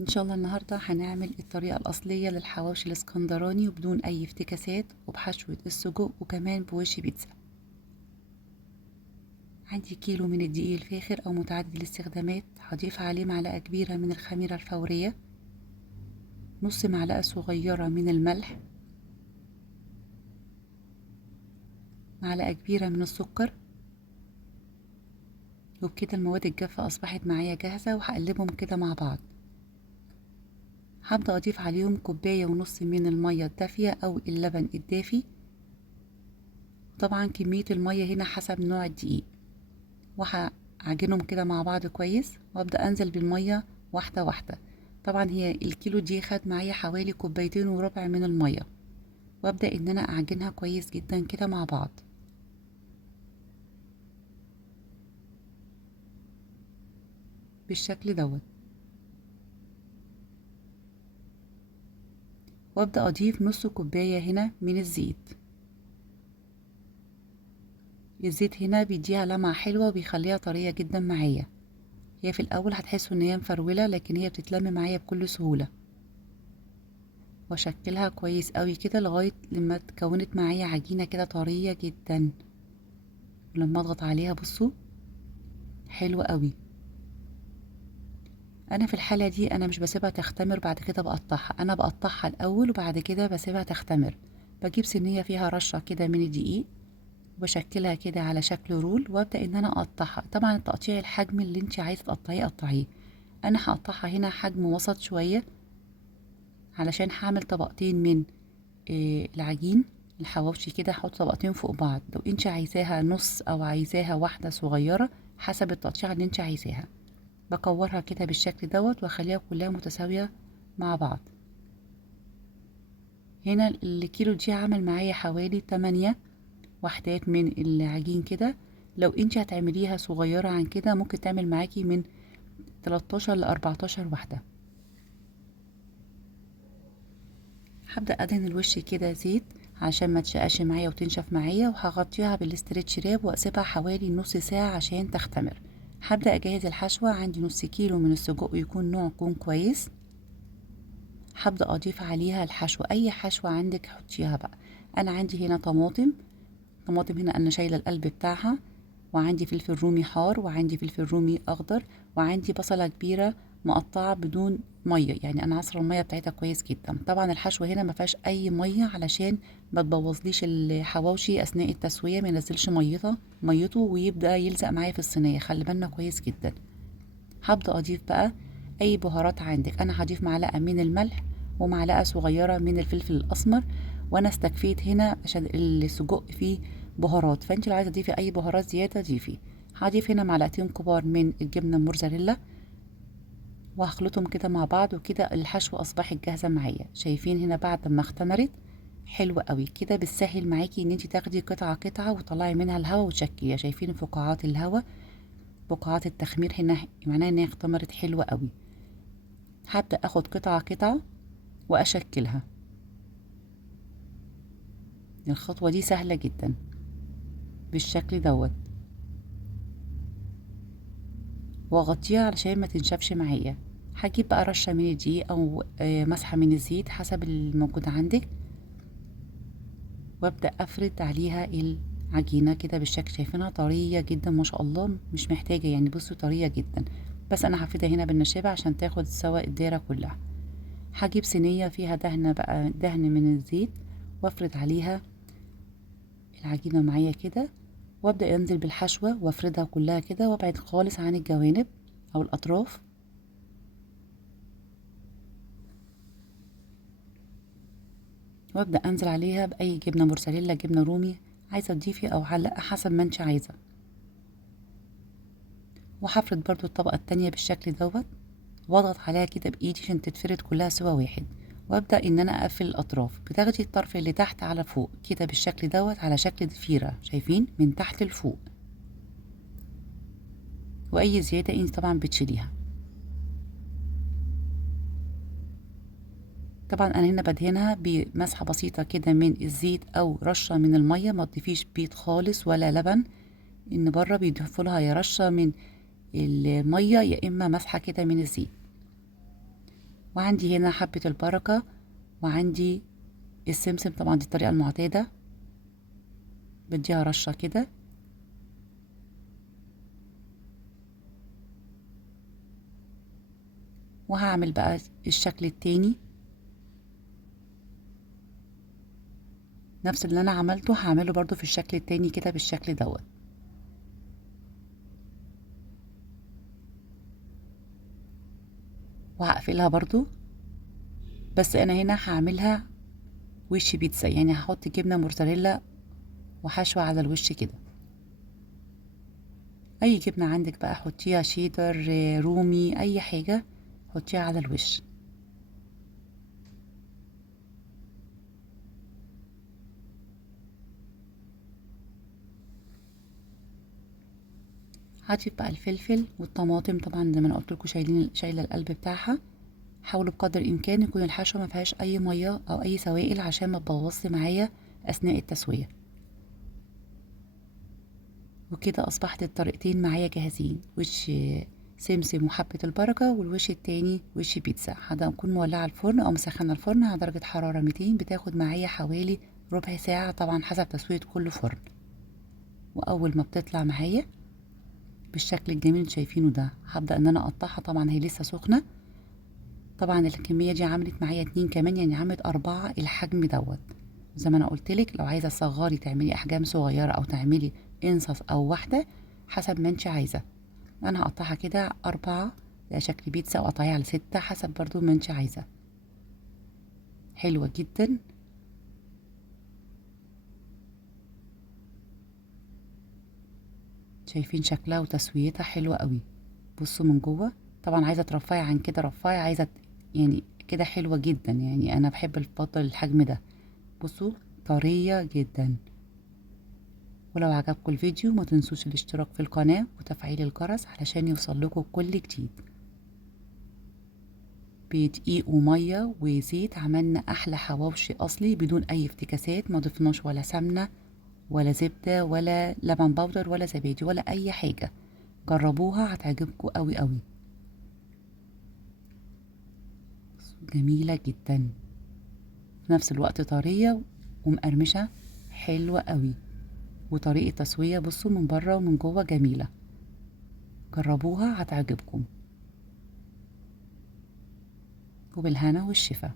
ان شاء الله النهاردة هنعمل الطريقة الأصلية للحواوشي الاسكندراني وبدون أي افتكاسات وبحشوة السجق وكمان بوش بيتزا. عندي كيلو من الدقيق الفاخر أو متعدد الاستخدامات، هضيف عليه معلقة كبيرة من الخميرة الفورية، نص معلقة صغيرة من الملح، معلقة كبيرة من السكر. وبكده المواد الجافة أصبحت معايا جاهزة وهقلبهم كده مع بعض. هبدأ أضيف عليهم كوباية ونص من المية الدافية أو اللبن الدافي. طبعا كمية المية هنا حسب نوع الدقيق، وهعجنهم كده مع بعض كويس وابدأ انزل بالمية واحدة واحدة. طبعا هي الكيلو دي خد معايا حوالي كوبايتين وربع من المية، وابدأ ان انا اعجنها كويس جدا كده مع بعض بالشكل دوت. وابدأ اضيف نص كوباية هنا من الزيت. الزيت هنا بيديها لمعة حلوة وبيخليها طرية جدا معايا. هي في الاول هتحسوا ان هي مفرولة، لكن هي بتتلم معايا بكل سهولة. واشكلها كويس قوي كده لغاية لما اتكونت معايا عجينة كده طرية جدا. ولما اضغط عليها بصوا حلوة قوي. انا في الحالة دي انا مش بسيبها تختمر بعد كده بقطعها، انا بقطعها الاول وبعد كده بسيبها تختمر. بجيب صينية فيها رشة كده من الدقيق وبشكلها كده على شكل رول وابدأ ان انا اقطعها. طبعا التقطيع الحجم اللي انت عايزة تقطعيه قطعيه. انا هقطعها هنا حجم وسط شوية علشان هعمل طبقتين من العجين الحواوشي كده. هحط طبقتين فوق بعض، لو انت عايزاها نص او عايزاها واحدة صغيرة حسب التقطيع اللي انت عايزاها. بكورها كده بالشكل دوت واخليها كلها متساوية مع بعض. هنا الكيلو دي عمل معايا حوالي 8 وحدات من العجين كده. لو انت هتعمليها صغيرة عن كده ممكن تعمل معاكي من 13 ل 14 وحدة. هبدأ ادهن الوش كده زيت عشان ما تشقش معايا وتنشف معايا، وهغطيها بالاسترتش راب واسيبها حوالي نص ساعة عشان تختمر. هبدأ اجهز الحشوة. عندي نص كيلو من السجق يكون نوع يكون كويس. هبدأ اضيف عليها الحشوة، اي حشوة عندك حطيها بقى. انا عندي هنا طماطم هنا انا شايلة القلب بتاعها، وعندي فلفل رومي حار، وعندي فلفل رومي اخضر، وعندي بصلة كبيرة مقطعة بدون مية، يعني انا عصر المية بتاعتها كويس جدا. طبعا الحشوة هنا ما فيهاش اي مية علشان ما تبوظليش الحواوشي اثناء التسوية، ما ينزلش ميته ويبدأ يلزق معايا في الصينية. خلي بالنا كويس جدا. هبدأ اضيف بقى اي بهارات عندك. انا هضيف معلقة من الملح ومعلقة صغيرة من الفلفل الاسمر، وانا استكفيت هنا عشان السجق فيه بهارات، فانت لو عايزة تضيفي اي بهارات زيادة ضيفي. هضيف هنا معلقتين كبار من الجبنة الموتزاريلا وهخلطهم كده مع بعض، وكده الحشوة اصبحت جاهزة معايا. شايفين هنا بعد ما اختمرت حلوة قوي كده، بتسهل معاكي ان انت تاخدي قطعة قطعة وتطلعي منها الهواء وتشكليها. شايفين فقاعات الهواء، بقعات التخمير هنا معناها ان هي اختمرت حلوة قوي. هبدأ اخد قطعة قطعة واشكلها. الخطوة دي سهلة جدا بالشكل دوت، واغطيها علشان ما تنشفش معايا. هجيب بقى رشة من الدقيق او مسحة من الزيت حسب الموجود عندك، وابدأ افرد عليها العجينة كده بالشكل. شايفينها طرية جدا ما شاء الله، مش محتاجة يعني، بصوا طرية جدا. بس انا هفردها هنا بالنشابة عشان تاخد سوا الدايرة كلها. هجيب صينية فيها دهنة بقى، دهن من الزيت، وافرد عليها العجينة معايا كده، وابدأ انزل بالحشوة وافردها كلها كده، وابعد خالص عن الجوانب او الاطراف. وابدأ انزل عليها باي جبنة موتزاريلا، جبنة رومي عايزة تضيفي او على حسب ما انت عايزة. وهفرد برضو الطبقة التانية بالشكل دوت، واضغط عليها كده بايدي عشان تتفرد كلها سوا واحد. وابدأ ان انا اقفل الاطراف. بتاخدي الطرف اللي تحت على فوق كده بالشكل دوت على شكل ضفيرة، شايفين من تحت لفوق. واي زيادة انت طبعا بتشيليها. طبعا انا هنا بدهنها بمسحه بسيطه كده من الزيت او رشه من الميه، ما تضيفيش بيض خالص ولا لبن، ان بره بيضيفوا لها يا رشه من الميه يا اما مسحه كده من الزيت. وعندي هنا حبة البركة، وعندي السمسم. طبعا دي الطريقة المعتادة، بديها رشة كده. وهعمل بقى الشكل التاني، نفس اللي انا عملته هعمله برضو في الشكل التاني كده بالشكل دوت. وهقفلها برضو، بس انا هنا هعملها وش بيتزا، يعني هحط جبنة موتزاريلا وحشوة على الوش كده. اي جبنة عندك بقى حطيها، شيدر، رومي، اي حاجة حطيها على الوش. هضيف بقى الفلفل والطماطم، طبعا زي ما انا قلت لكم شايله القلب بتاعها. حاولوا بقدر الامكان يكون الحشوه ما فيهاش اي ميه او اي سوائل عشان ما تبوظش معايا اثناء التسويه. وكده اصبحت الطريقتين معايا جاهزين، وش سمسم وحبة البركة، والوش التاني وش بيتزا. هكون مولعة الفرن او مسخنة الفرن على درجة حرارة 200، بتاخد معايا حوالي ربع ساعة طبعا حسب تسوية كل فرن. واول ما بتطلع معايا بالشكل الجميل اللي شايفينه ده، هبدأ ان انا اقطعها. طبعا هي لسه سخنة. طبعا الكمية دي عملت معايا 2 كمان، يعني عملت 4 الحجم دوت. زي ما انا قلتلك، لو عايزة تصغري تعملي احجام صغيرة او تعملي انصص او واحدة حسب ما انت عايزة. انا هقطعها كده 4 ده شكل بيتزا، وقطعيها على 6 حسب برضو ما انت عايزة. حلوة جدا. شايفين شكلها وتسويتها حلوة قوي. بصوا من جوه، طبعا عايزة ترفعي عن كده رفعي، عايزة يعني كده حلوة جدا. يعني انا بحب الفضل الحجم ده. بصوا طرية جدا. ولو عجبكم الفيديو ما تنسوش الاشتراك في القناة وتفعيل الجرس علشان يوصلكوا كل جديد. بدقيق ومية وزيت عملنا احلى حواوشي اصلي بدون اي افتكاسات، ما ضفناش ولا سمنة ولا زبدة ولا لبن بودر ولا زبادي ولا اي حاجة. جربوها هتعجبكم قوي قوي. جميلة جدا، في نفس الوقت طرية ومقرمشة، حلوة قوي. وطريقة تسوية بصوا من بره ومن جوه جميلة. جربوها هتعجبكم، وبالهنا والشفا.